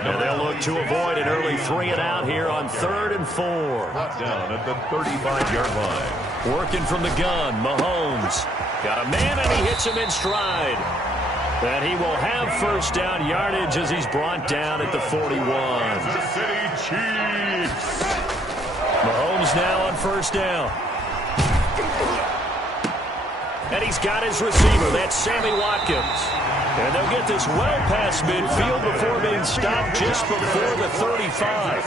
And they'll look to avoid an early 3-and-out here on 3rd and 4. Down at the 35-yard line. Working from the gun, Mahomes. Got a man, and he hits him in stride. And he will have first down yardage as he's brought down at the 41. Kansas City Chiefs. Mahomes now on first down. And he's got his receiver. That's Sammy Watkins. And they'll get this well past midfield before being stopped just before the 35.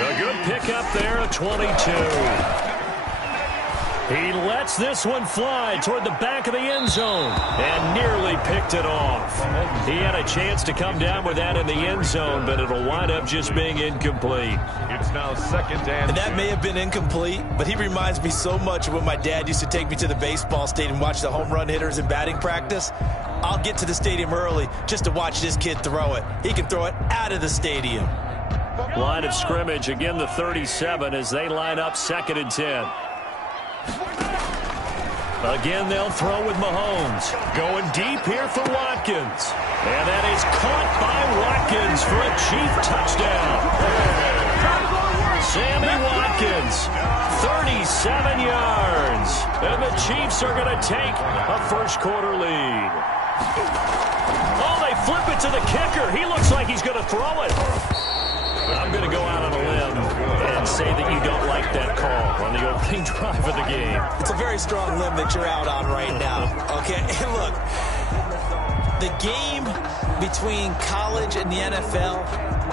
A good pickup there, a 22. He lets this one fly toward the back of the end zone and nearly picked it off. He had a chance to come down with that in the end zone, but it'll wind up just being incomplete. It's now 2nd and that may have been incomplete, but he reminds me so much of when my dad used to take me to the baseball stadium and watch the home run hitters in batting practice. I'll get to the stadium early just to watch this kid throw it. He can throw it out of the stadium. Line of scrimmage, again the 37 as they line up 2nd and 10. Again, they'll throw with Mahomes. Going deep here for Watkins. And that is caught by Watkins for a Chief touchdown. Sammy Watkins, 37 yards. And the Chiefs are going to take a first-quarter lead. Oh, they flip it to the kicker. He looks like he's going to throw it. I'm going to go out on a limb and say that you don't like that call on the opening drive of the game. It's a very strong limb that you're out on right now. Okay, and look, the game between college and the NFL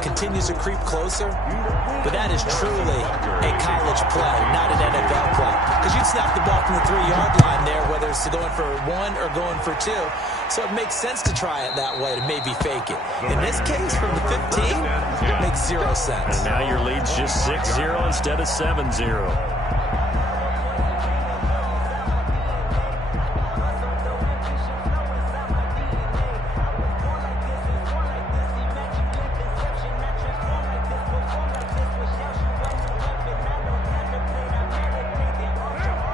continues to creep closer, but that is truly a college play, not an NFL play. Because you'd snap the ball from the 3-yard line there, whether it's going for 1 or going for 2. So it makes sense to try it that way to maybe fake it. In this case, from the 15, it makes 0 sense. And now your lead's just 6-0 instead of 7-0.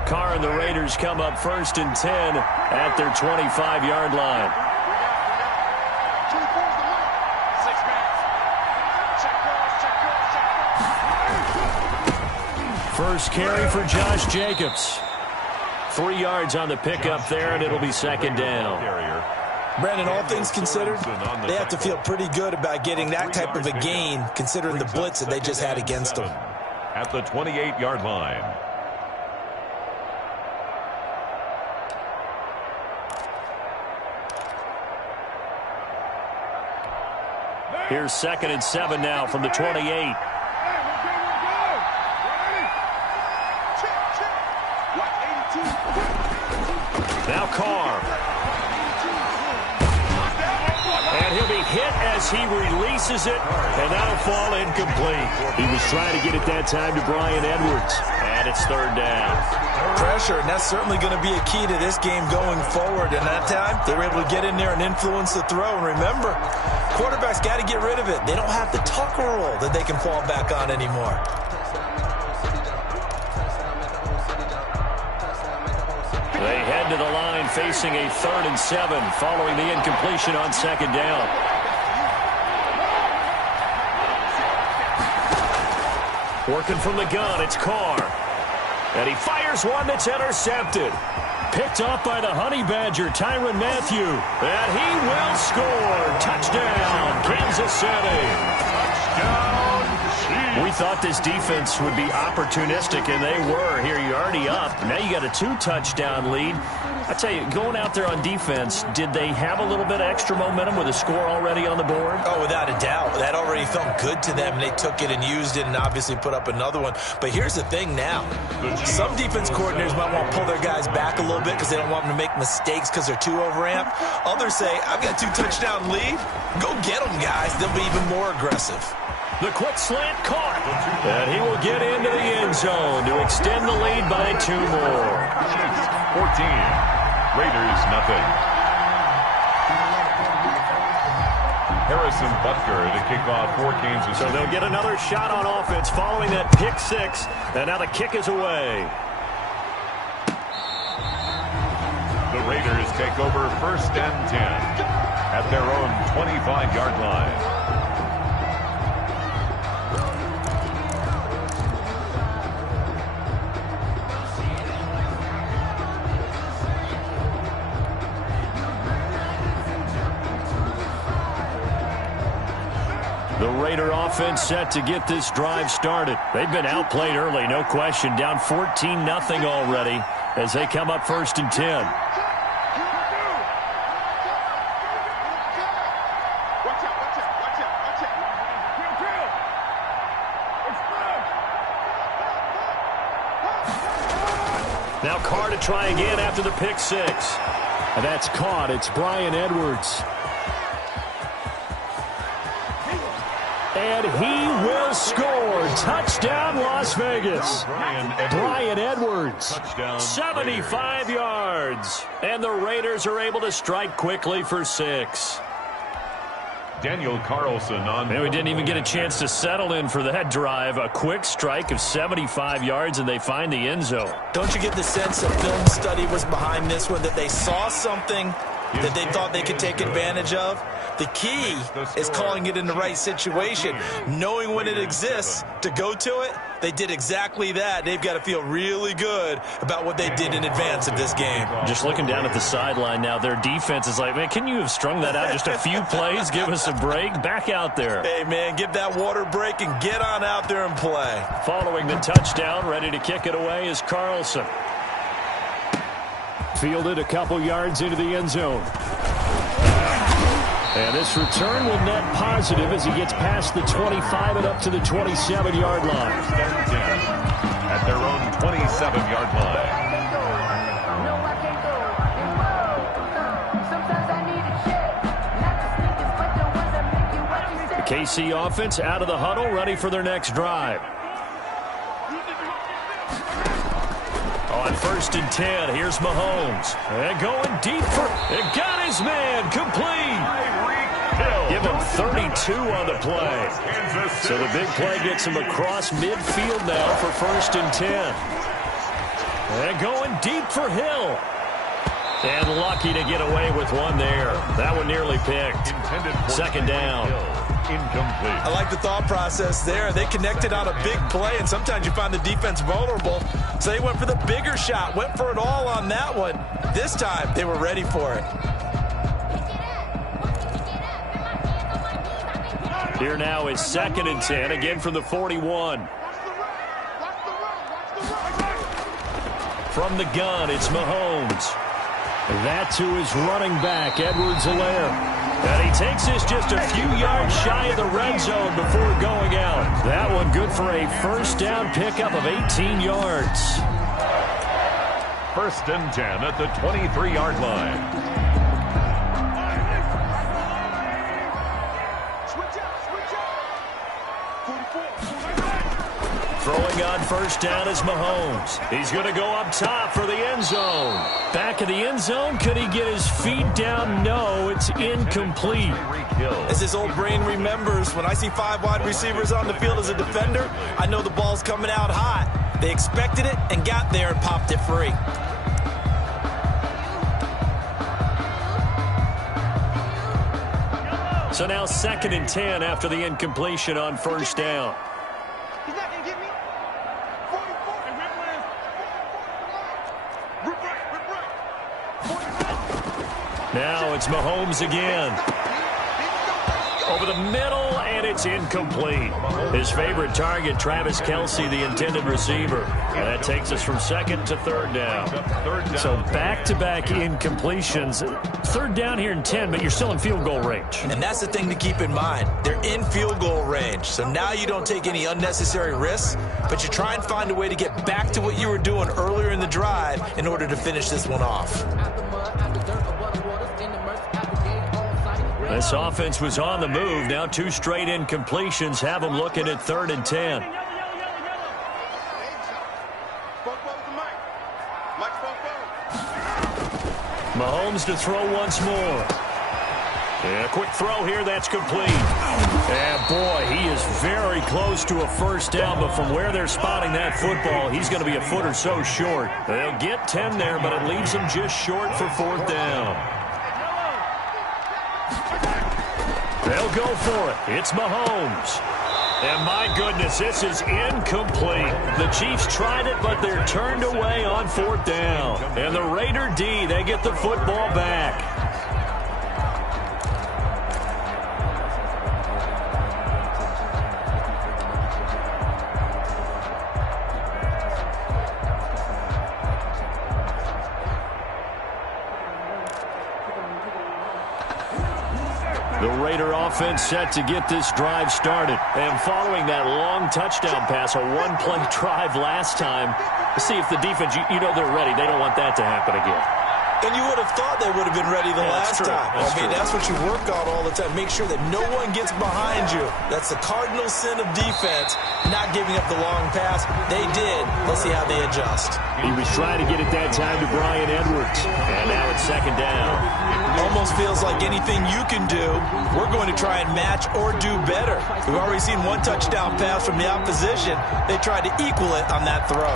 Carr and the Raiders come up 1st and 10 at their 25-yard line. First carry for Josh Jacobs. 3 yards on the pickup there, and it'll be 2nd down. Brandon, all things considered, they have to feel pretty good about getting that type of a gain, considering the blitz that they just had against them. At the 28-yard line. Here's 2nd and 7 now from the 28. Now Carr. And he'll be hit as he releases it, and that'll fall incomplete. He was trying to get it that time to Bryan Edwards, and it's 3rd down. Pressure, and that's certainly going to be a key to this game going forward. And that time, they were able to get in there and influence the throw. And remember, quarterbacks got to get rid of it. They don't have the tucker roll that they can fall back on anymore. They head to the line facing a 3rd and 7 following the incompletion on 2nd down. Working from the gun, it's Carr. And he fires one that's intercepted. Picked off by the Honey Badger, Tyrann Mathieu. And he will score. Touchdown, Kansas City. We thought this defense would be opportunistic, and they were. Here, you're already up. Now you got a 2-touchdown lead. I tell you, going out there on defense, did they have a little bit of extra momentum with a score already on the board? Oh, without a doubt. That already felt good to them, and they took it and used it and obviously put up another one. But here's the thing now. Some defense coordinators might want to pull their guys back a little bit because they don't want them to make mistakes because they're too overamped. Others say, I've got a 2-touchdown lead. Go get them, guys. They'll be even more aggressive. The quick slant caught. And he will get into the end zone to extend the lead by 2 more. 14. Raiders, nothing. Harrison Butker to kick off for Kansas City. So they'll get another shot on offense following that pick 6. And now the kick is away. The Raiders take over 1st and 10 at their own 25-yard line. The Raider offense set to get this drive started. They've been outplayed early, no question. Down 14-0 already as they come up 1st and 10. Now Carr to try again after the pick six. And that's caught. It's Bryan Edwards. And he will score. Touchdown, Las Vegas. Bryan Edwards. 75 yards. And the Raiders are able to strike quickly for 6. Daniel Carlson on. And we didn't even get a chance to settle in for that drive. A quick strike of 75 yards, and they find the end zone. Don't you get the sense that film study was behind this one, that they saw something that they thought they could take advantage of? The key is calling it in the right situation, knowing when it exists to go to it. They did exactly that. They've got to feel really good about what they did in advance of this game. Just looking down at the sideline now, their defense is like, man, can you have strung that out just a few plays? Give us a break. Back out there. Hey, man, give that water break and get on out there and play. Following the touchdown, ready to kick it away is Carlson. Fielded a couple yards into the end zone. And this return will net positive as he gets past the 25 and up to the 27-yard line. At their own 27-yard line. The KC offense out of the huddle, ready for their next drive. On 1st and 10, here's Mahomes. And going deep for it. Got his man complete. Give him 32 on the play. So the big play gets him across midfield now for 1st and 10. And going deep for Hill. And lucky to get away with one there. That one nearly picked. 2nd down. Incomplete. I like the thought process there. They connected on a big play, and sometimes you find the defense vulnerable. So they went for the bigger shot, went for it all on that one. This time, they were ready for it. Here now is 2nd and 10, again from the 41. From the gun, it's Mahomes. That to his running back, Edwards-Helaire. And he takes this just a few yards shy of the red zone before going out. That one good for a 1st down pickup of 18 yards. 1st and 10 at the 23-yard line. Throwing on 1st down is Mahomes. He's going to go up top for the end zone. Back of the end zone. Could he get his feet down? No, it's incomplete. As his old brain remembers, when I see 5 wide receivers on the field as a defender, I know the ball's coming out hot. They expected it and got there and popped it free. So now 2nd and 10 after the incompletion on 1st down. Now it's Mahomes again. Over the middle, and it's incomplete. His favorite target, Travis Kelce, the intended receiver. And that takes us from 2nd to 3rd down. So back-to-back incompletions. 3rd down here in 10, but you're still in field goal range. And that's the thing to keep in mind. They're in field goal range. So now you don't take any unnecessary risks, but you try and find a way to get back to what you were doing earlier in the drive in order to finish this one off. This offense was on the move. Now 2 straight incompletions have them looking at 3rd and 10. Mahomes to throw once more. And a quick throw here, that's complete. And boy, he is very close to a 1st down, but from where they're spotting that football, he's going to be a foot or so short. They'll get 10 there, but it leaves them just short for 4th down. They'll go for it. It's Mahomes. And my goodness, this is incomplete. The Chiefs tried it, but they're turned away on 4th down. And the Raider D, they get the football back. The Raider offense set to get this drive started. And following that long touchdown pass, a one-play drive last time, see if the defense, you know they're ready. They don't want that to happen again. And you would have thought they would have been ready the last time. That's what you work on all the time. Make sure that no one gets behind you. That's the cardinal sin of defense, not giving up the long pass. They did. Let's see how they adjust. He was trying to get it that time to Bryan Edwards. And now it's second down. Almost feels like anything you can do, we're going to try and match or do better. We've already seen one touchdown pass from the opposition. They tried to equal it on that throw.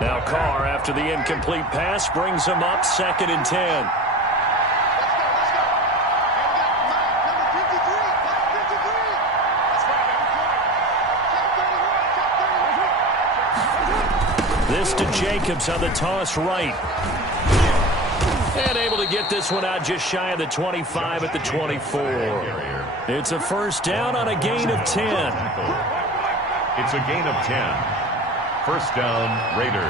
Now Carr, after the incomplete pass, brings him up 2nd and 10. This to Jacobs on the toss right. And able to get this one out just shy of the 25 at the 24. It's a first down on a gain of 10. It's a gain of 10. First down, Raiders.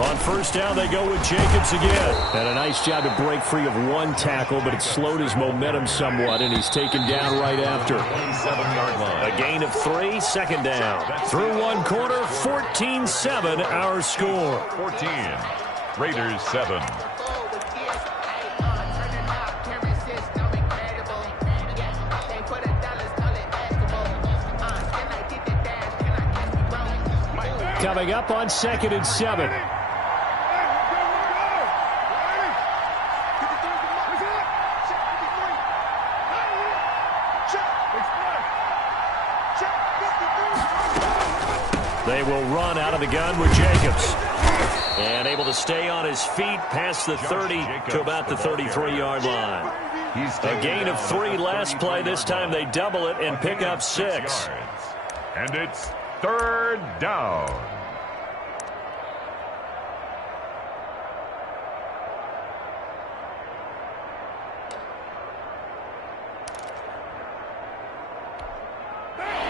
On first down, they go with Jacobs again. And a nice job to break free of one tackle, but it slowed his momentum somewhat, and he's taken down right after. 27-yard line. A gain of 3, second down. Through one quarter, 14-7, our score. 14. Raiders 7. Coming up on 2nd and 7. They will run out of the gun with Jacobs. And able to stay on his feet past the 30 to about the 33-yard line. A gain of 3 last play. This time they double it and pick up 6. And it's 3rd down.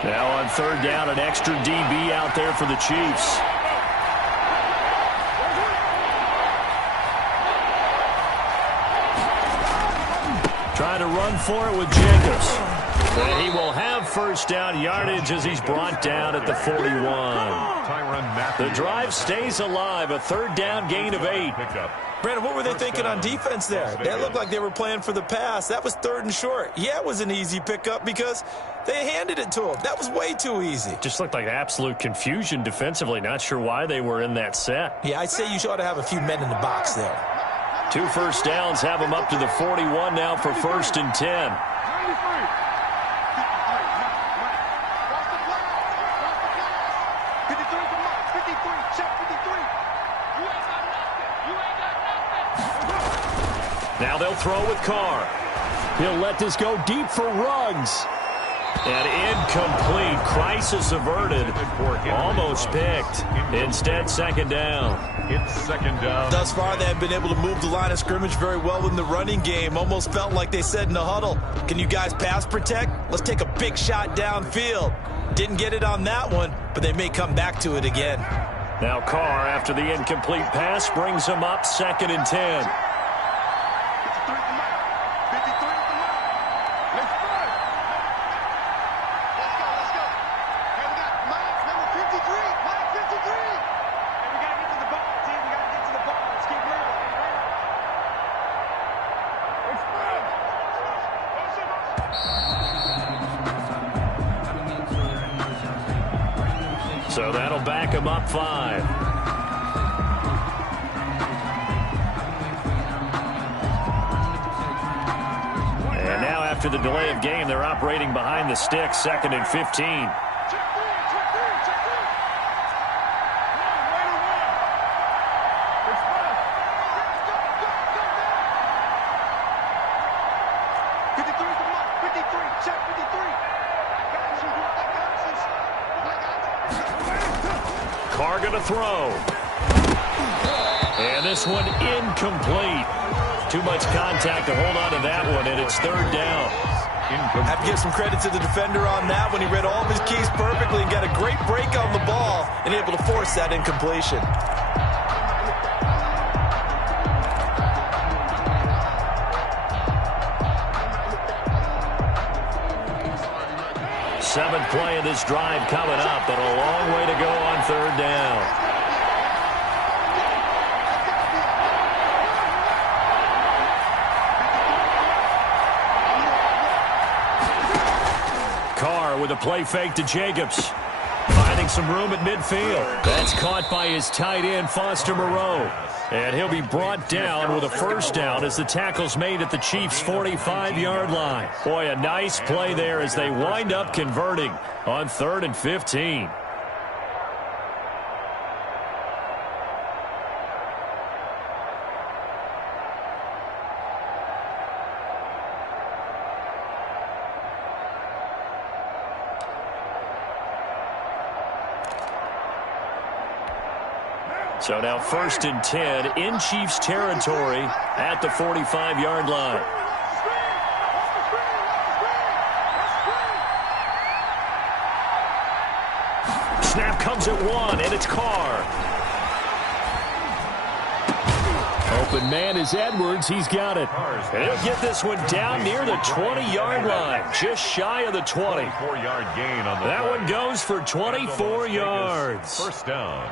Now on 3rd down, an extra DB out there for the Chiefs. Trying to run for it with Jacobs. And he will have first down yardage as he's brought down at the 41. The drive stays alive. A 3rd down gain of 8. Brandon, what were they thinking on defense there? That looked like they were playing for the pass. That was 3rd and short. Yeah, it was an easy pickup because they handed it to him. That was way too easy. Just looked like absolute confusion defensively. Not sure why they were in that set. Yeah, I'd say you ought to have a few men in the box there. 2 first downs have him up to the 41 now for 1st and 10. Now they'll throw with Carr. He'll let this go deep for Ruggs. And incomplete. Crisis averted. Almost picked. Instead, 2nd down. It's 2nd down. Thus far, they have been able to move the line of scrimmage very well in the running game. Almost felt like they said in the huddle, can you guys pass protect? Let's take a big shot downfield. Didn't get it on that one, but they may come back to it again. Now Carr, after the incomplete pass, brings him up 2nd and 10. So that'll back him up 5. And now after the delay of game, they're operating behind the sticks, 2nd and 15. Carr going to throw. And this one incomplete. Too much contact to hold on to that one, and it's 3rd down. Have to give some credit to the defender on that when he read all of his keys perfectly and got a great break on the ball and able to force that incompletion. Seventh play of this drive coming up, but a long way to go on third down. Carr with a play fake to Jacobs. Finding some room at midfield. That's caught by his tight end, Foster Moreau. And he'll be brought down with a first down as the tackle's made at the Chiefs' 45-yard line. Boy, a nice play there as they wind up converting on 3rd and 15. So now 1st and 10 in Chiefs territory at the 45-yard line. Snap comes at 1, and it's Carr. Open man is Edwards. He's got it. And he'll get this one down near the 20-yard line, just shy of the 20. 24-yard gain on the that one goes for 24 yards. First down.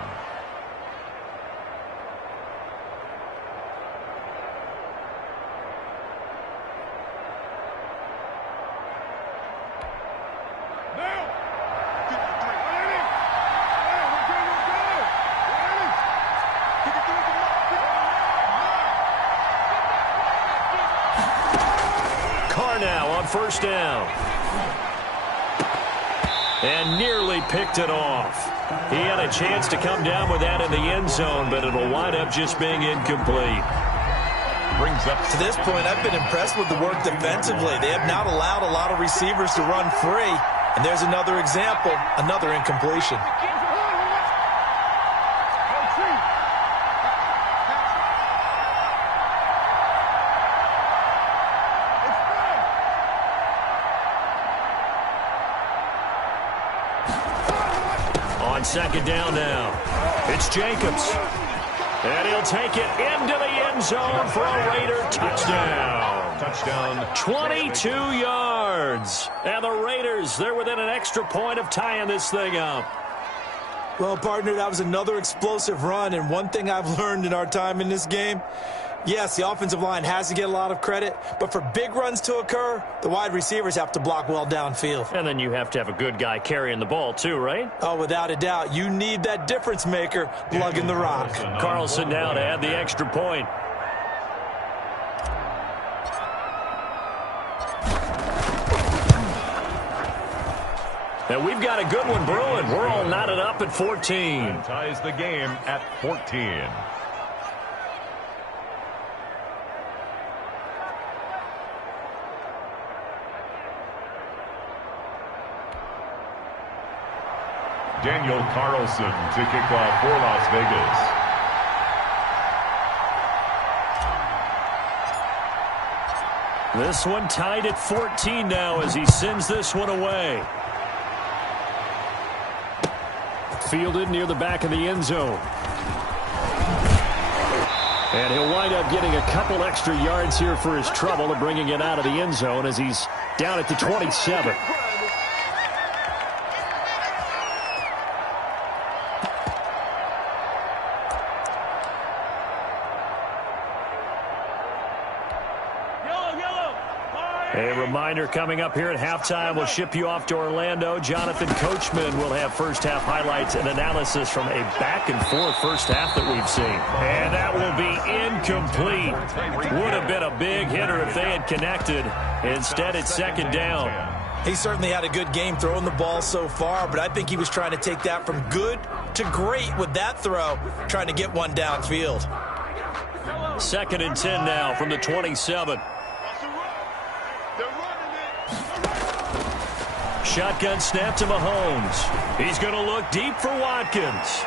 Now on first down. And nearly picked it off. He had a chance to come down with that in the end zone, but it'll wind up just being incomplete. Brings up to this point, I've been impressed with the work defensively. They have not allowed a lot of receivers to run free. And there's another example, another incompletion. On second down now, it's Jacobs. And he'll take it into the end zone for a Raider touchdown. Touchdown. 22 yards. And the Raiders, they're within an extra point of tying this thing up. Well, partner, that was another explosive run. And one thing I've learned in our time in this game, yes, the offensive line has to get a lot of credit, but for big runs to occur, the wide receivers have to block well downfield. And then you have to have a good guy carrying the ball too, right? Oh, without a doubt. You need that difference maker lugging the rock. Carlson now to add the extra point. And we've got a good one brewing. We're all knotted up at 14. And ties the game at 14. Daniel Carlson to kick off for Las Vegas. This one tied at 14 now as he sends this one away. Fielded near the back of the end zone. And he'll wind up getting a couple extra yards here for his trouble of bringing it out of the end zone as he's down at the 27. A reminder coming up here at halftime, we'll ship you off to Orlando. Jonathan Coachman will have first-half highlights and analysis from a back-and-forth first half that we've seen. And that will be incomplete. Would have been a big hitter if they had connected. Instead, it's second down. He certainly had a good game throwing the ball so far, but I think he was trying to take that from good to great with that throw, trying to get one downfield. 2nd and 10 now from the 27. Shotgun snap to Mahomes. He's going to look deep for Watkins.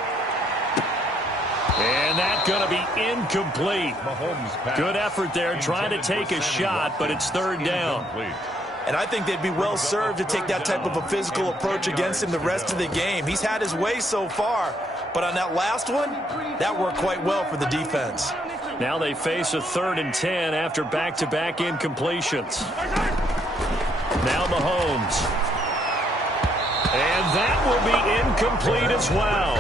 And that's going to be incomplete. Good effort there trying to take a shot, but it's third down. And I think they'd be well served to take that type of a physical approach against him the rest of the game. He's had his way so far, but on that last one, that worked quite well for the defense. Now they face a 3rd and 10 after back-to-back incompletions. Now Mahomes. And that will be incomplete as well.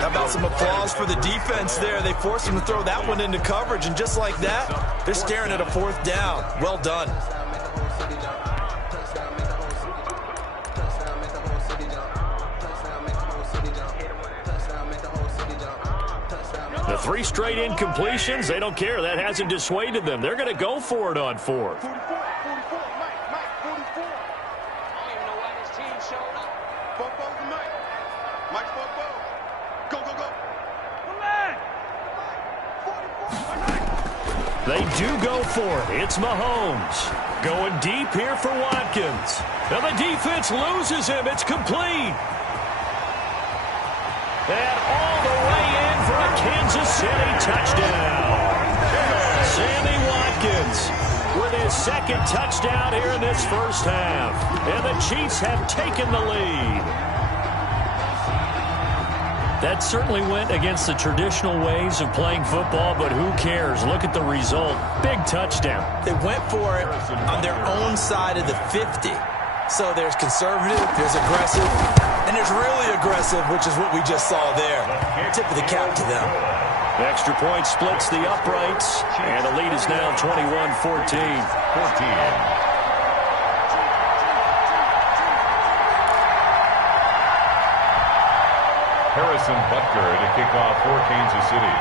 How about some applause for the defense there? They forced him to throw that one into coverage, and just like that, they're staring at a 4th down. Well done. The 3 straight incompletions, they don't care. That hasn't dissuaded them. They're going to go for it on 4th. They do go for it. It's Mahomes going deep here for Watkins. Now the defense loses him. It's complete. And all the way in for a Kansas City touchdown. Sammy Watkins with his 2nd touchdown here in this first half. And the Chiefs have taken the lead. That certainly went against the traditional ways of playing football, but who cares? Look at the result. Big touchdown. They went for it on their own side of the 50. So there's conservative, there's aggressive, and there's really aggressive, which is what we just saw there. Tip of the cap to them. The extra point splits the uprights, and the lead is now 21-14. Harrison Butker to kick off for Kansas City.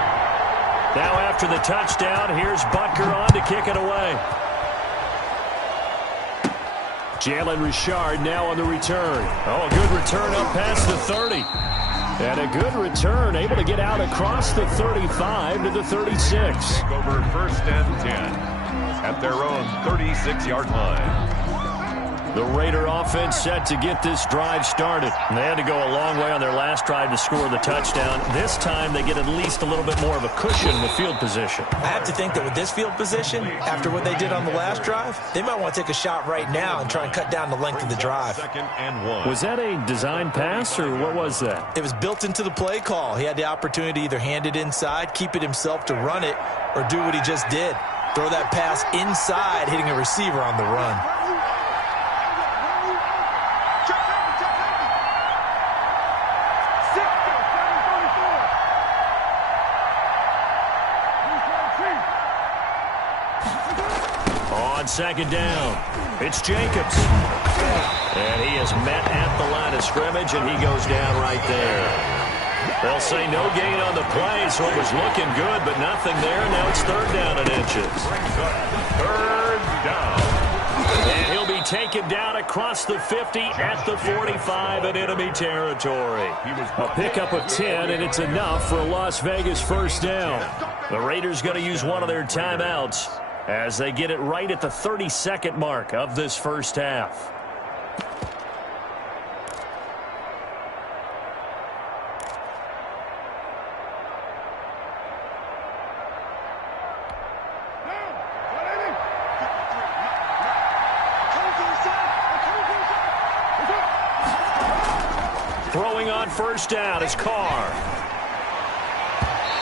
Now after the touchdown, here's Butker on to kick it away. Jalen Richard now on the return. Oh, a good return up past the 30. And a good return, able to get out across the 35 to the 36. Over 1st and 10 at their own 36-yard line. The Raider offense set to get this drive started. And they had to go a long way on their last drive to score the touchdown. This time they get at least a little bit more of a cushion with field position. I have to think that with this field position, after what they did on the last drive, they might want to take a shot right now and try and cut down the length of the drive. 2nd and 1. Was that a design pass, or what was that? It was built into the play call. He had the opportunity to either hand it inside, keep it himself to run it, or do what he just did. Throw that pass inside, hitting a receiver on the run. On 2nd down, it's Jacobs. And he is met at the line of scrimmage, and he goes down right there. They'll say no gain on the play, so it was looking good, but nothing there. Now it's 3rd down and inches. 3rd down. And he'll be taken down across the 50 at the 45 in enemy territory. A pickup of 10, and it's enough for a Las Vegas 1st down. The Raiders going to use one of their timeouts as they get it right at the 32nd mark of this first half. Throwing on 1st down is Carr.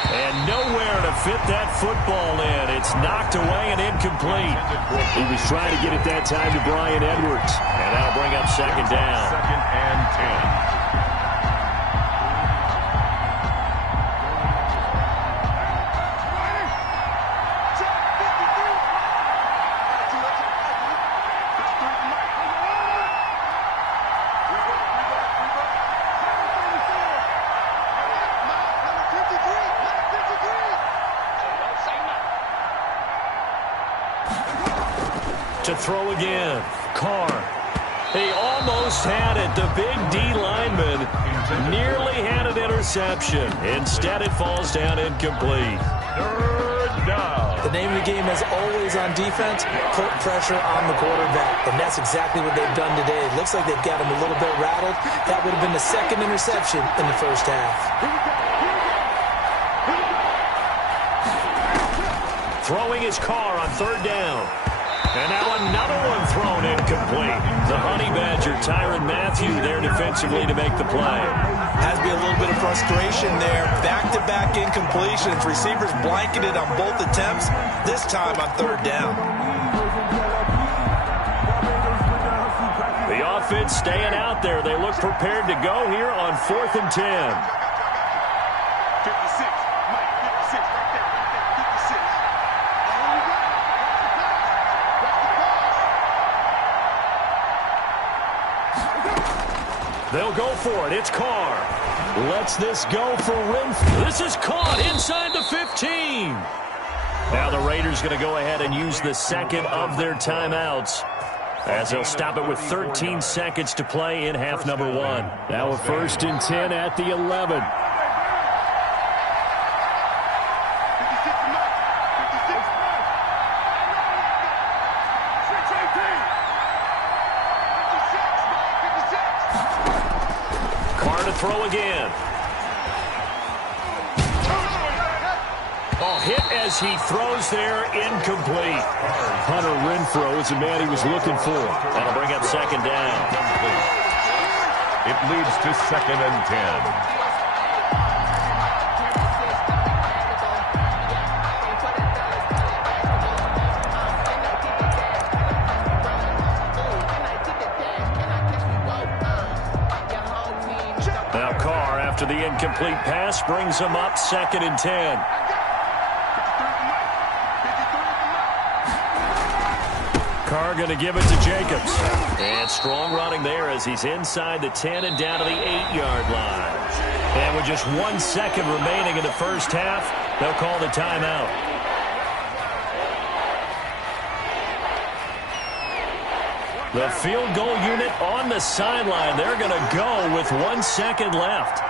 And nowhere to fit that football in. It's knocked away and incomplete. He was trying to get it that time to Bryan Edwards. And that'll bring up 2nd down. 2nd and 10. To throw again, Carr. He almost had it. The big D lineman nearly had an interception. Instead, it falls down incomplete. 3rd down. The name of the game is always on defense, put pressure on the quarterback. And that's exactly what they've done today. It looks like they've got him a little bit rattled. That would have been the 2nd interception in the first half. Throwing his Carr on 3rd down. And now another one thrown incomplete. The Honey Badger, Tyrann Mathieu, there defensively to make the play. Has to be a little bit of frustration there. Back-to-back incompletions. Receivers blanketed on both attempts, this time on third down. The offense staying out there. They look prepared to go here on 4th and 10. They'll go for it. It's Carr. Lets this go for Renfrow. This is caught inside the 15. Now the Raiders going to go ahead and use the second of their timeouts, as they'll stop it with 13 seconds to play in half number 1. Now a 1st and 10 at the 11. Carr to throw again. Oh, hit as he throws there, incomplete. Hunter Renfrow is the man he was looking for. That'll bring up 2nd down. It leads to 2nd and 10. Now Carr, after the incomplete pass, brings him up 2nd and 10. Carr going to give it to Jacobs. And strong running there as he's inside the 10 and down to the 8-yard line. And with just 1 second remaining in the first half, they'll call the timeout. The field goal unit on the sideline. They're going to go with 1 second left.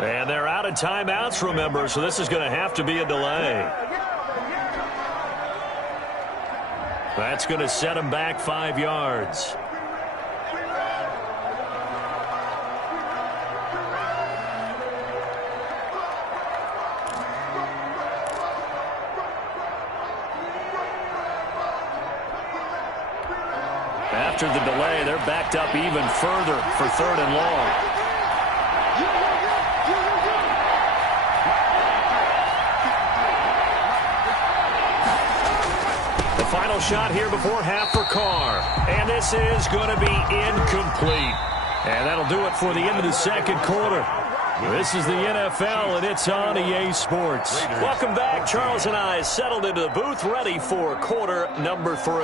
And they're out of timeouts, remember, so this is going to have to be a delay. That's going to set them back 5 yards. After the delay, they're backed up even further for 3rd and long. Final shot here before half for Carr. And this is going to be incomplete. And that'll do it for the end of the 2nd quarter. This is the NFL, and it's on EA Sports. Welcome back. Charles and I settled into the booth, ready for quarter number 3.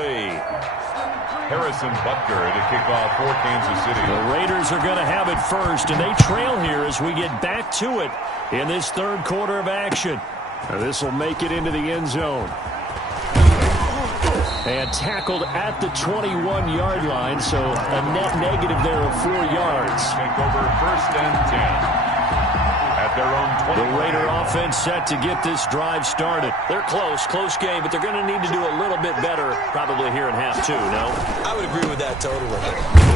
Harrison Butker to kick off for Kansas City. The Raiders are going to have it first, and they trail here as we get back to it in this 3rd quarter of action. Now, this will make it into the end zone. And tackled at the 21-yard line, so a net negative there of 4 yards. Take over 1st and 10. At their own 20. The Raider offense set to get this drive started. They're close game, but they're going to need to do a little bit better probably here in half 2, no? I would agree with that totally.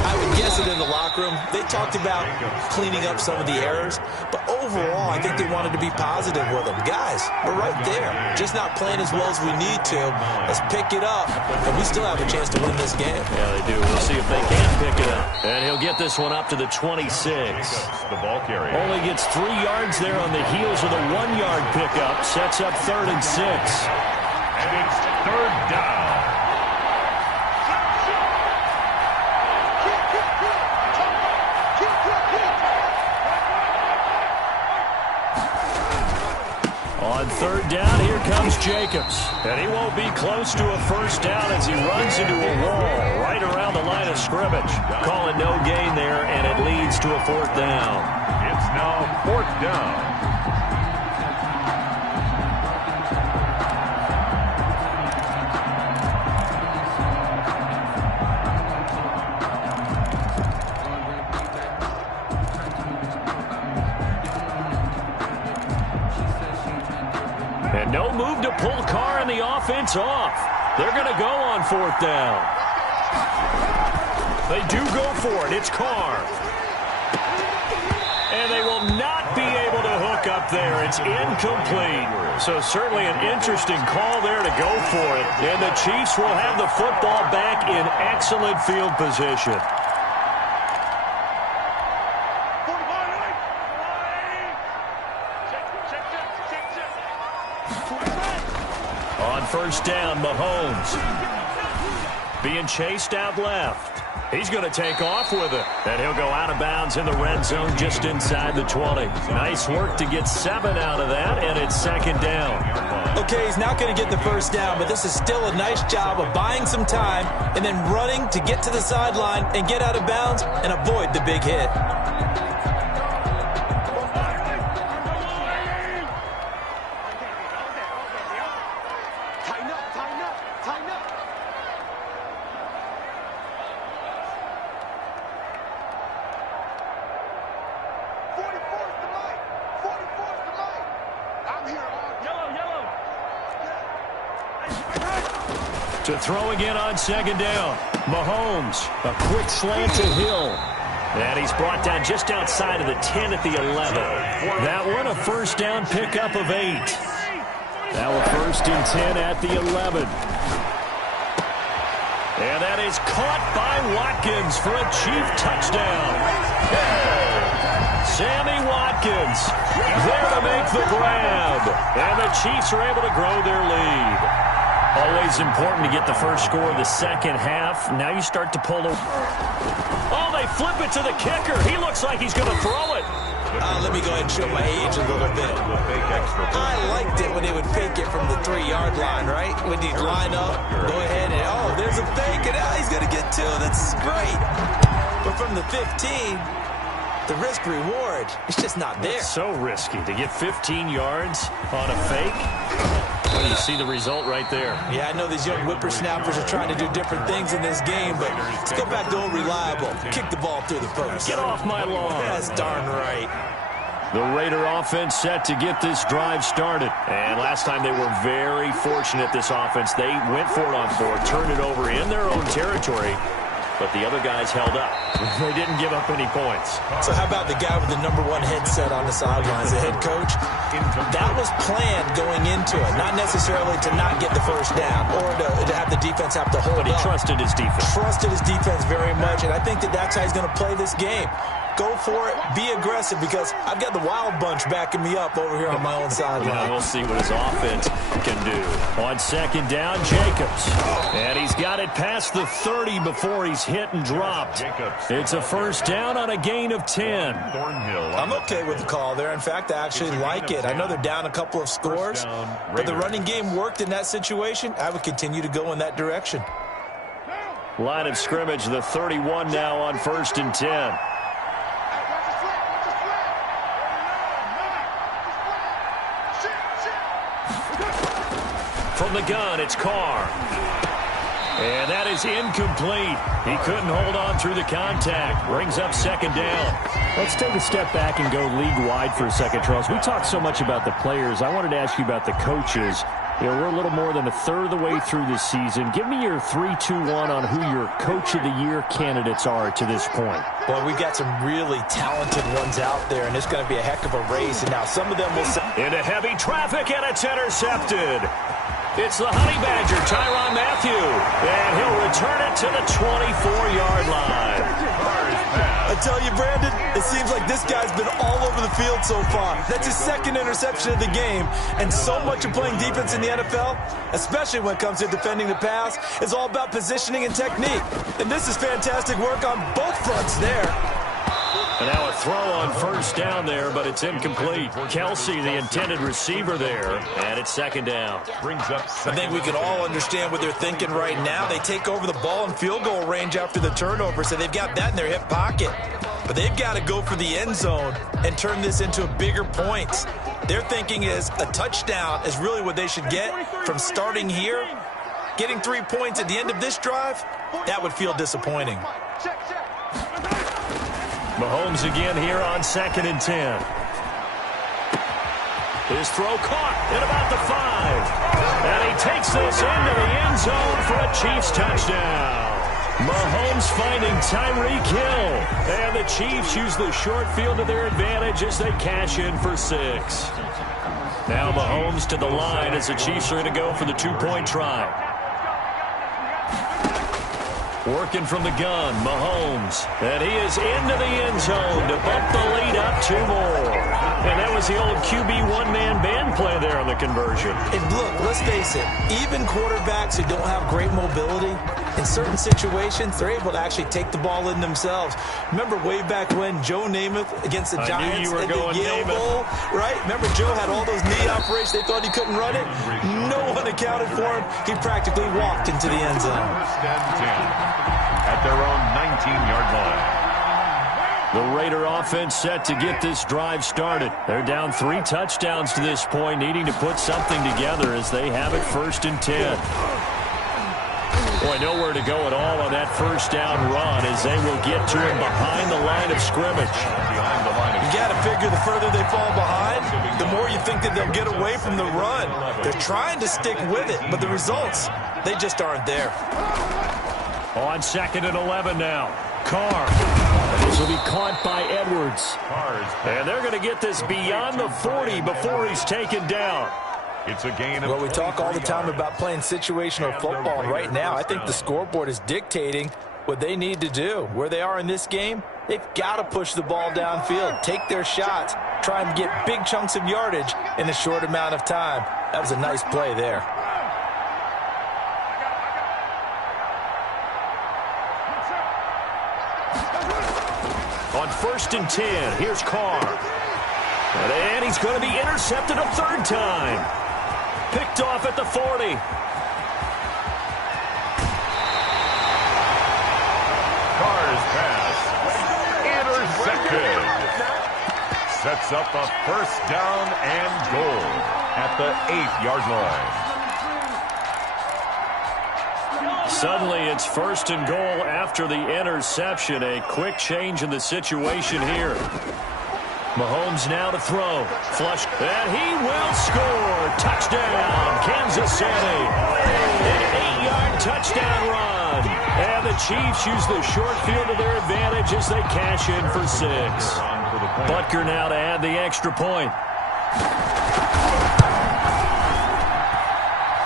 I would guess it in the locker room. They talked about cleaning up some of the errors, but overall, I think they wanted to be positive with them. Guys, we're right there. Just not playing as well as we need to. Let's pick it up, and we still have a chance to win this game. Yeah, they do. We'll see if they can pick it up. And he'll get this one up to the 26. The ball carrier. Only gets 3 yards there on the heels of the 1-yard pickup. Sets up 3rd and 6. And it's 3rd down. On 3rd down, here comes Jacobs. And he won't be close to a 1st down as he runs into a wall right around the line of scrimmage. Calling no gain there, and it leads to a 4th down. It's now 4th down. pull Carr and the offense off. They're going to go on 4th down. They do go for it. It's Carr. And they will not be able to hook up there. It's incomplete. So certainly an interesting call there to go for it. And the Chiefs will have the football back in excellent field position. On 1st down, Mahomes being chased out left. He's going to take off with it. And he'll go out of bounds in the red zone just inside the 20. Nice work to get 7 out of that, and it's 2nd down. Okay, he's not going to get the 1st down, but this is still a nice job of buying some time and then running to get to the sideline and get out of bounds and avoid the big hit. To throw again on 2nd down. Mahomes, a quick slant to Hill. And he's brought down just outside of the 10 at the 11. That one a 1st down pickup of 8. Now a 1st and 10 at the 11. And that is caught by Watkins for a Chief touchdown. Sammy Watkins there to make the grab. And the Chiefs are able to grow their lead. Always important to get the first score of the second half. Now you start to pull the... Oh, they flip it to the kicker. He looks like he's going to throw it. Let me go ahead and show my age a little bit. I liked it when they would fake it from the 3-yard line, right? When you line up, go ahead and, oh, there's a fake, and he's going to get 2. That's great. But from the 15, the risk-reward, it's just not there. It's so risky to get 15 yards on a fake. Well, you see the result right there. Yeah, I know these young whippersnappers are trying to do different things in this game, but let's go back to old reliable. Kick the ball through the post. Get off my lawn. That's darn right. The Raider offense set to get this drive started. And last time they were very fortunate, this offense. They went for it on 4, turned it over in their own territory, but the other guys held up. They didn't give up any points. So how about the guy with the #1 headset on the sidelines, the head coach? That was planned going into it, not necessarily to not get the 1st down or to have the defense have to hold up. But he trusted his defense. Trusted his defense very much, and I think that's how he's going to play this game. Go for it. Be aggressive, because I've got the Wild Bunch backing me up over here on my own sideline. We'll see what his offense can do. On 2nd down, Jacobs. And he's got it past the 30 before he's hit and dropped. It's a 1st down on a gain of 10. I'm okay with the call there. In fact, I actually like it. I know they're down a couple of scores, but the running game worked in that situation. I would continue to go in that direction. Line of scrimmage, the 31 now on 1st and 10. From the gun, it's Carr. And that is incomplete. He couldn't hold on through the contact. Brings up 2nd down. Let's take a step back and go league-wide for a second, Charles. We talked so much about the players. I wanted to ask you about the coaches. You know, we're a little more than a third of the way through this season. Give me your 3-2-1 on who your Coach of the Year candidates are to this point. Well, we've got some really talented ones out there, and it's going to be a heck of a race. And now some of them will... Into heavy traffic, and it's intercepted. It's the Honey Badger, Tyrann Mathieu, and he'll return it to the 24-yard line. I tell you, Brandon, it seems like this guy's been all over the field so far. That's his 2nd interception of the game, and so much of playing defense in the NFL, especially when it comes to defending the pass, is all about positioning and technique. And this is fantastic work on both fronts there. And now a throw on 1st down there, but it's incomplete. Kelsey, the intended receiver there, and it's 2nd down. I think we can all understand what they're thinking right now. They take over the ball in field goal range after the turnover, so they've got that in their hip pocket. But they've got to go for the end zone and turn this into bigger points. Their thinking is a touchdown is really what they should get from starting here. Getting 3 points at the end of this drive, that would feel disappointing. Mahomes again here on 2nd and 10. His throw caught at about the 5. And he takes this into the end zone for a Chiefs touchdown. Mahomes finding Tyreek Hill. And the Chiefs use the short field to their advantage as they cash in for 6. Now Mahomes to the line as the Chiefs are going to go for the 2-point try. Working from the gun, Mahomes. And he is into the end zone to bump the lead up 2 more. And that was the old QB one-man band play there on the conversion. And look, let's face it, even quarterbacks who don't have great mobility, in certain situations, they're able to actually take the ball in themselves. Remember way back when Joe Namath against the Giants at the Yale Bowl, right? Remember Joe had all those knee operations. They thought he couldn't run it. No one accounted for him. He practically walked into the end zone. First and 10 at their own 19-yard line. The Raider offense set to get this drive started. They're down 3 touchdowns to this point, needing to put something together as they have it 1st and 10. Boy, nowhere to go at all on that first down run as they will get to him behind the line of scrimmage. You got to figure the further they fall behind, the more you think that they'll get away from the run. They're trying to stick with it, but the results, they just aren't there. On 2nd and 11 now. Carr. This will be caught by Edwards. And they're going to get this beyond the 40 before he's taken down. It's a gain of... Well, we talk all the time about playing situational football. Right now, I think the scoreboard is dictating what they need to do. Where they are in this game, they've got to push the ball downfield, take their shots, try and get big chunks of yardage in a short amount of time. That was a nice play there. On 1st and 10, here's Carr. And he's going to be intercepted a 3rd time. Picked off at the 40. Carr's pass. Intercepted. Sets up a 1st down and goal at the 8-yard line. Suddenly, it's 1st and goal after the interception. A quick change in the situation here. Mahomes now to throw. Flush. And he will score. Touchdown, Kansas City. An 8-yard touchdown run. And the Chiefs use the short field to their advantage as they cash in for 6. Butker now to add the extra point.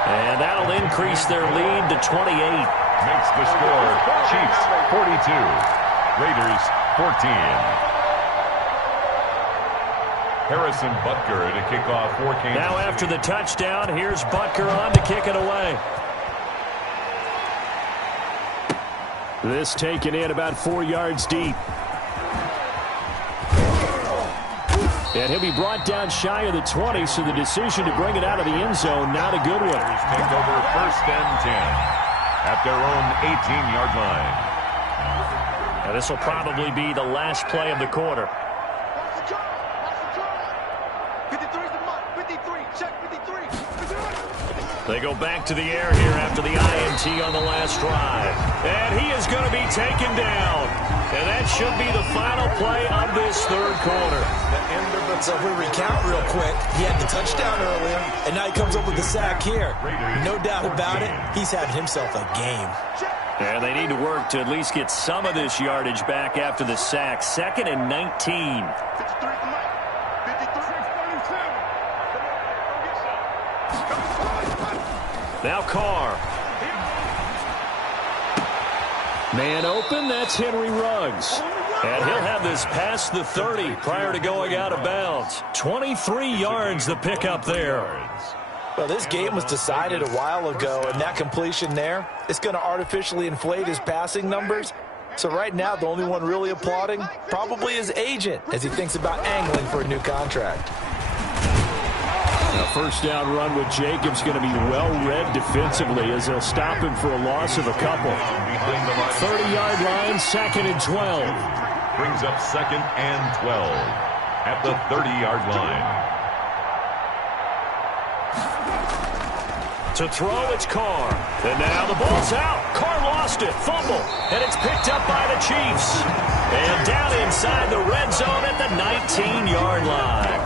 And that'll increase their lead to 28. Makes the score Chiefs 42, Raiders 14. Harrison Butker to kick off for Kansas City. Now after the touchdown, here's Butker on to kick it away. This taken in about 4 yards deep. And he'll be brought down shy of the 20, so the decision to bring it out of the end zone, not a good one. Take over 1st and 10 at their own 18-yard line. And this will probably be the last play of the quarter. They go back to the air here after the INT on the last drive. And he is going to be taken down. And that should be the final play of this 3rd quarter. So if we recount real quick, he had the touchdown earlier, and now he comes up with the sack here. No doubt about it, he's having himself a game. And they need to work to at least get some of this yardage back after the sack. 2nd and 19. Now Carr. Man open, that's Henry Ruggs. And he'll have this past the 30 prior to going out of bounds. 23 yards the pickup there. Well, this game was decided a while ago, and that completion there is going to artificially inflate his passing numbers. So right now, the only one really applauding probably his agent as he thinks about angling for a new contract. A 1st down run with Jacobs going to be well read defensively as they'll stop him for a loss of a couple. 30-yard line, 2nd and 12. Brings up 2nd and 12 at the 30-yard line. To throw, it's Carr. And now the ball's out. Carr lost it. Fumble. And it's picked up by the Chiefs. And down inside the red zone at the 19-yard line.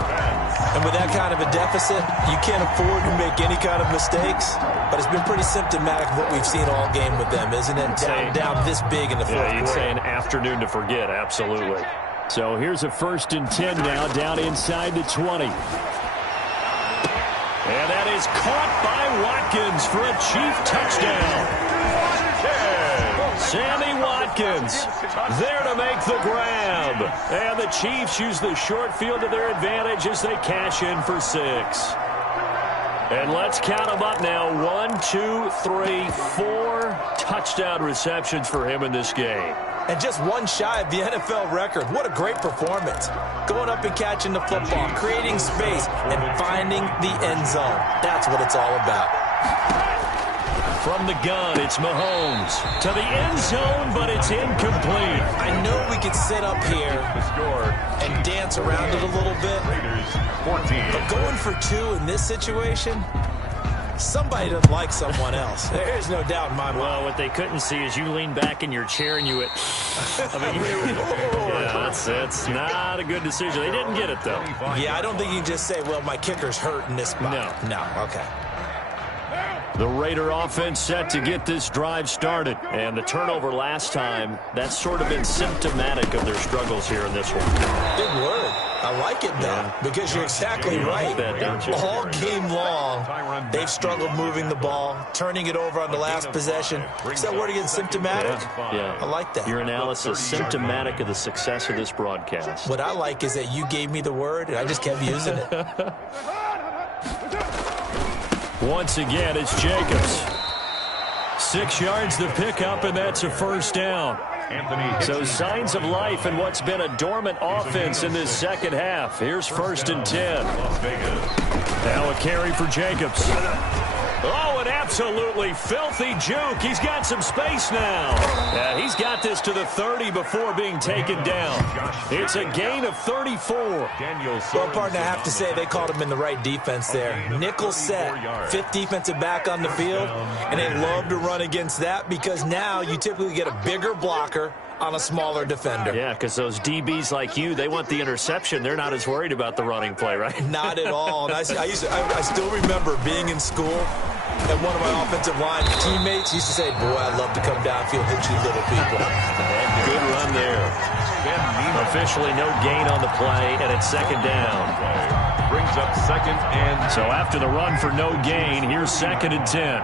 And with that kind of a deficit, you can't afford to make any kind of mistakes. But it's been pretty symptomatic of what we've seen all game with them, isn't it? Down this big in the fourth quarter. You'd say an afternoon to forget, absolutely. So here's a 1st and 10 now, down inside the 20. And that is caught by Watkins for a Chief touchdown. Sammy Watkins there to make the grab. And the Chiefs use the short field to their advantage as they cash in for 6. And let's count them up now. 1, 2, 3, 4 touchdown receptions for him in this game. And just one shy of the NFL record. What a great performance. Going up and catching the football, creating space, and finding the end zone. That's what it's all about. From the gun, it's Mahomes to the end zone, but it's incomplete. I know we could sit up here and dance around it a little bit, but going for 2 in this situation, somebody doesn't like someone else. There's no doubt in my mind. Well, what they couldn't see is you lean back in your chair and you went, that's not a good decision. They didn't get it, though. Yeah, I don't think you can just say, well, my kicker's hurt in this spot. No, okay. The Raider offense set to get this drive started. And the turnover last time, that's sort of been symptomatic of their struggles here in this one. Big word. I like it, though, because you're exactly right. That, don't you? All game long, they've struggled moving the ball, turning it over on the last possession. Is that word again, symptomatic? Yeah. I like that. Your analysis, symptomatic of the success of this broadcast. What I like is that you gave me the word, and I just kept using it. Once again, it's Jacobs. 6 yards to pick up, and that's a first down. So signs of life in what's been a dormant offense in this second half. Here's 1st and 10. Now a carry for Jacobs. Oh, an absolutely filthy juke. He's got some space now. Yeah, he's got this to the 30 before being taken down. It's a gain of 34. Well, partner, I have to say they called him in the right defense there. Nickel set, 5th defensive back on the field, and they love to run against that because now you typically get a bigger blocker on a smaller defender. Yeah, because those DBs like you, they want the interception. They're not as worried about the running play, right? Not at all. And I still remember being in school, and one of my offensive line teammates used to say, boy, I'd love to come downfield and hit you little people. Good run there. Officially no gain on the play, and it's 2nd down. Brings up 2nd and... So after the run for no gain, here's 2nd and 10.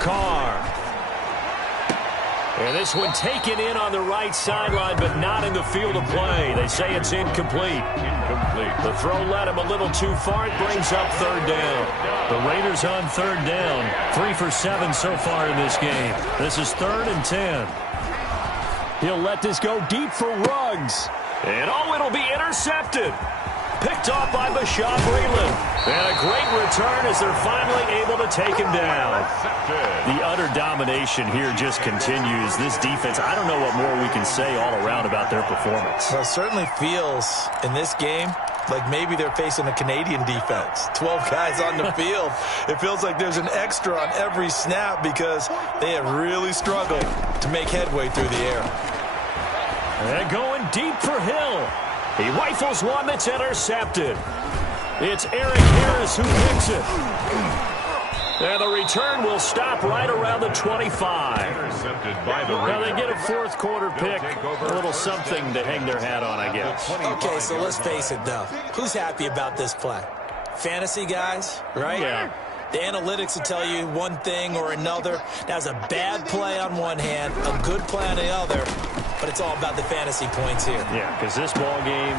Carr. And this one taken in on the right sideline, but not in the field of play. They say it's incomplete. The throw led him a little too far. It brings up 3rd down. The Raiders on 3rd down. 3 for 7 so far in this game. This is 3rd and 10. He'll let this go deep for Ruggs. And it'll be intercepted. Picked off by Bashaud Breeland. And a great return as they're finally able to take him down. The utter domination here just continues. This defense, I don't know what more we can say all around about their performance. Well, it certainly feels in this game like maybe they're facing a Canadian defense. 12 guys on the field. It feels like there's an extra on every snap because they have really struggled to make headway through the air. And going deep for Hill. He rifles one that's intercepted. It's Eric Harris who picks it. And the return will stop right around the 25. Now they get a 4th quarter pick. A little something to hang their hat on, I guess. Okay, so let's face it, though. Who's happy about this play? Fantasy guys, right? Yeah. The analytics will tell you one thing or another. That's a bad play on one hand, a good play on the other. But it's all about the fantasy points here. Yeah, because this ball game,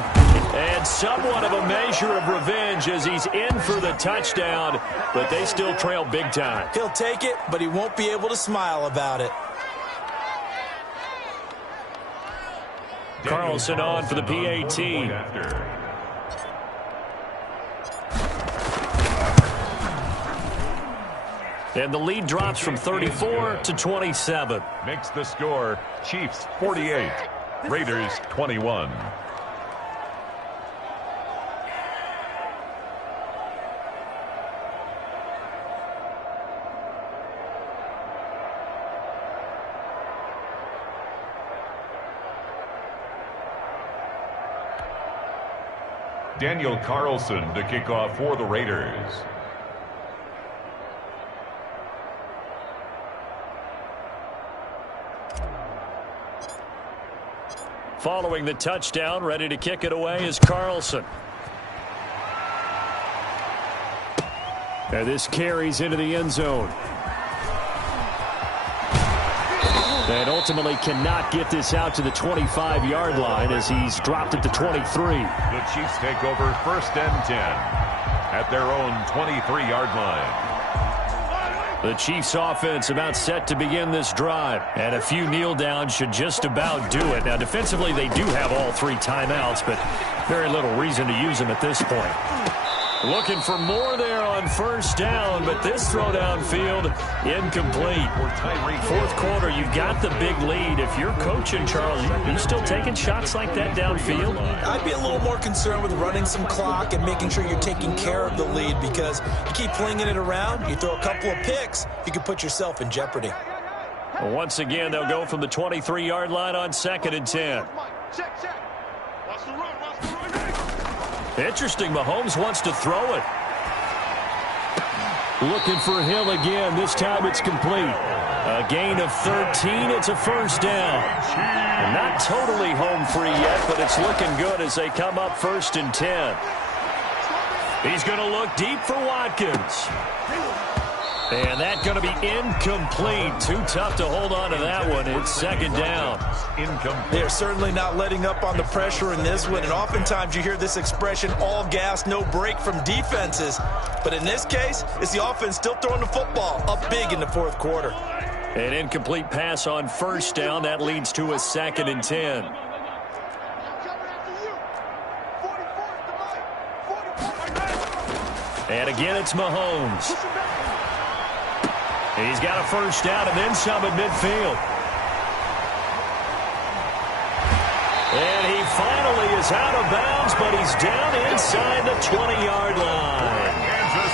and somewhat of a measure of revenge as he's in for the touchdown, but they still trail big time. He'll take it, but he won't be able to smile about it. Carlson on for the PAT. And the lead drops from 34 to 27. Makes the score Chiefs 48, Raiders 21. Daniel Carlson to kick off for the Raiders. Following the touchdown, ready to kick it away is Carlson. And this carries into the end zone. And ultimately cannot get this out to the 25-yard line as he's dropped it to 23. The Chiefs take over 1st and 10 at their own 23-yard line. The Chiefs offense about set to begin this drive. And a few kneel downs should just about do it. Now, defensively, they do have all 3 timeouts, but very little reason to use them at this point. Looking for more there on 1st down, but this throw downfield incomplete. 4th quarter, you've got the big lead. If you're coaching, Charles, you still taking shots like that downfield? I'd be a little more concerned with running some clock and making sure you're taking care of the lead, because you keep flinging it around, you throw a couple of picks, you can put yourself in jeopardy. Well, once again, they'll go from the 23-yard line on 2nd and 10. Interesting, Mahomes wants to throw it. Looking for Hill again. This time it's complete. A gain of 13. It's a 1st down. And not totally home free yet, but it's looking good as they come up 1st and 10. He's going to look deep for Watkins. And that's going to be incomplete. Too tough to hold on to that one. It's 2nd down. They're certainly not letting up on the pressure in this one. And oftentimes you hear this expression, all gas, no break from defenses. But in this case, it's the offense still throwing the football up big in the 4th quarter. An incomplete pass on 1st down. That leads to a 2nd and 10. And again, it's Mahomes. He's got a 1st down and then some at midfield. And he finally is out of bounds, but he's down inside the 20-yard line.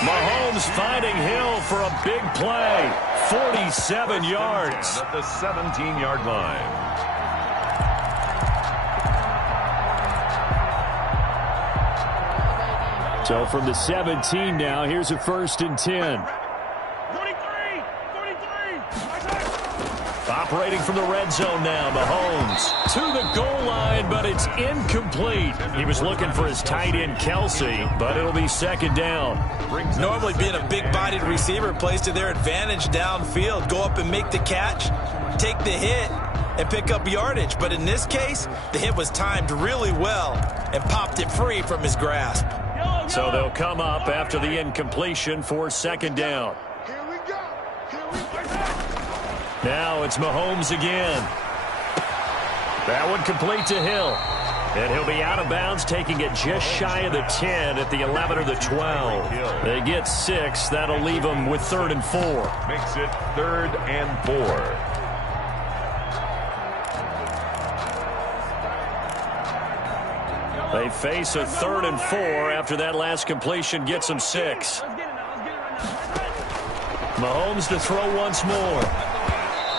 Mahomes finding Hill for a big play. 47 yards. At the 17-yard line. So from the 17 now, here's a 1st and 10. Operating from the red zone now, Mahomes to the goal line, but it's incomplete. He was looking for his tight end, Kelsey, but it'll be 2nd down. Normally being a big-bodied receiver plays to their advantage downfield. Go up and make the catch, take the hit, and pick up yardage. But in this case, the hit was timed really well and popped it free from his grasp. So they'll come up after the incompletion for 2nd down. Now it's Mahomes again. That one complete to Hill. And he'll be out of bounds, taking it just shy of the 10 at the 11 or the 12. They get 6. That'll leave them with 3rd and 4. Makes it 3rd and 4. They face a 3rd and 4 after that last completion gets them 6. Mahomes to throw once more.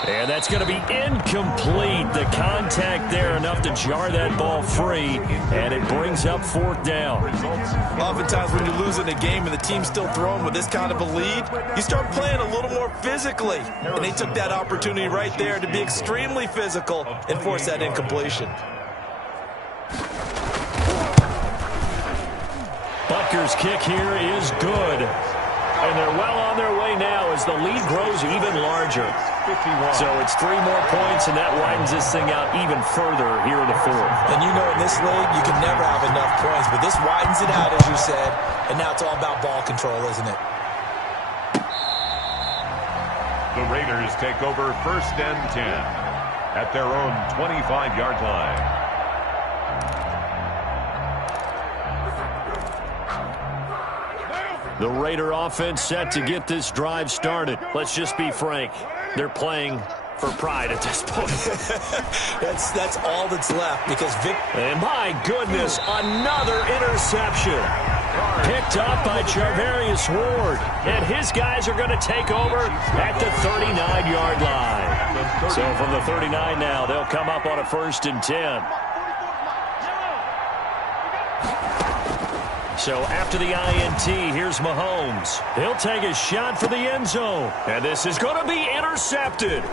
And that's going to be incomplete. The contact there enough to jar that ball free, and it brings up 4th down. Oftentimes when you're losing a game and the team's still throwing with this kind of a lead, you start playing a little more physically. And they took that opportunity right there to be extremely physical and force that incompletion. Butker's kick here is good. And they're well on their way now as the lead grows even larger. 51. So it's 3 more points, and that widens this thing out even further here in the 4th. And you know in this league, you can never have enough points, but this widens it out, as you said, and now it's all about ball control, isn't it? The Raiders take over 1st and 10 at their own 25-yard line. The Raider offense set to get this drive started. Let's just be frank. They're playing for pride at this point. that's all that's left because And my goodness, another interception. Picked up by Charvarius Ward. And his guys are going to take over at the 39-yard line. So from the 39 now, they'll come up on a 1st and 10. So after the INT, here's Mahomes. He'll take a shot for the end zone. And this is going to be intercepted.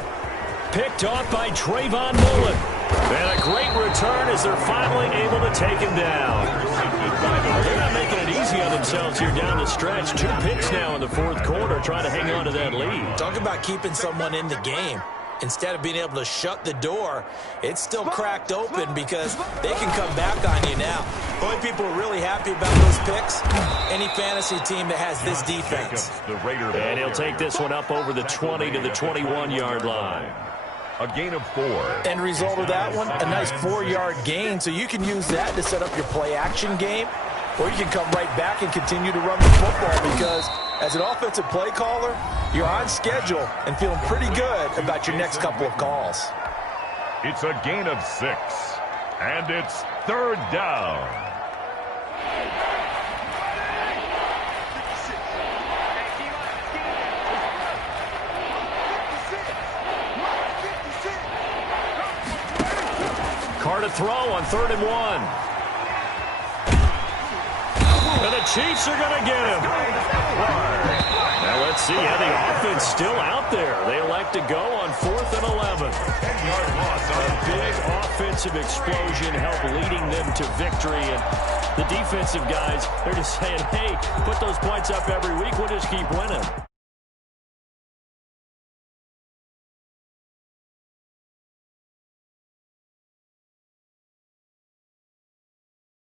Picked off by Trayvon Mullen. And a great return as they're finally able to take him down. They're not making it easy on themselves here down the stretch. 2 picks now in the fourth quarter, trying to hang on to that lead. Talk about keeping someone in the game. Instead of being able to shut the door, it's still cracked open because they can come back on you now. The only people who are really happy about those picks, any fantasy team that has this defense. And he'll take this one up over the 20 to the 21-yard line. A gain of 4. End result of that one, a nice 4-yard gain. So you can use that to set up your play-action game, or you can come right back and continue to run the football because as an offensive play caller, you're on schedule and feeling pretty good about your next couple of calls. It's a gain of 6, and it's 3rd down. Carr to throw on 3rd and 1. And the Chiefs are going to get him. Now let's see how the offense still out there. They elect to go on 4th and 11. A big offensive explosion helped leading them to victory. And the defensive guys, they're just saying, hey, put those points up every week. We'll just keep winning.